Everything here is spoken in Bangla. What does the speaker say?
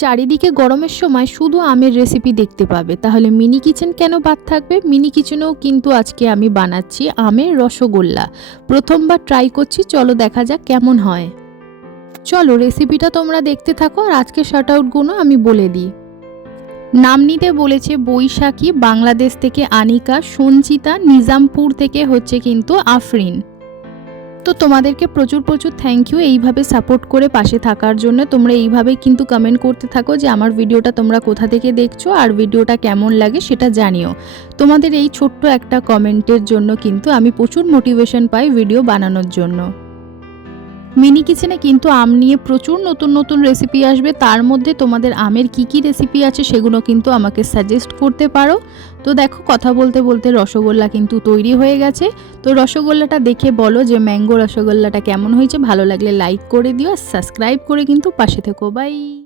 চারিদিকে গরমের সময় শুধু আমের রেসিপি দেখতে পাবে, তাহলে মিনি কিচেন কেন বাদ থাকবে? মিনি কিচেনেও কিন্তু আজকে আমি বানাচ্ছি আমের রসগোল্লা। প্রথমবার ট্রাই করছি, চলো দেখা যাক কেমন হয়। চলো রেসিপিটা তোমরা দেখতে থাকো, আর আজকে শার্ট আউটগুলো আমি বলে দিই। নাম নিতে বলেছে বৈশাখী, বাংলাদেশ থেকে আনিকা, সঞ্চিতা, নিজামপুর থেকে হচ্ছে কিন্তু আফরিন। তো তোমাদেরকে প্রচুর প্রচুর থ্যাংক ইউ এইভাবে সাপোর্ট করে পাশে থাকার জন্য। তোমরা এইভাবেই কিন্তু কমেন্ট করতে থাকো যে আমার ভিডিওটা তোমরা কোথা থেকে দেখছো আর ভিডিওটা কেমন লাগে সেটা জানিও। তোমাদের এই ছোট্ট একটা কমেন্টের জন্য কিন্তু আমি প্রচুর মোটিভেশন পাই ভিডিও বানানোর জন্য। মিনি কিচেনে কিন্তু আম নিয়ে প্রচুর নতুন নতুন রেসিপি আসবে, তার মধ্যে তোমাদের আমের কি রেসিপি আছে সেগুলো কিন্তু আমাকে সাজেস্ট করতে পারো। তো দেখো কথা বলতে বলতে রসগোল্লা কিন্তু তৈরি হয়ে গেছে। তো রসগোল্লাটা দেখে বলো যে ম্যাঙ্গো রসগোল্লাটা কেমন হয়েছে। ভালো লাগলে লাইক করে দিও আর সাবস্ক্রাইব করে কিন্তু পাশে থেকো। বাই।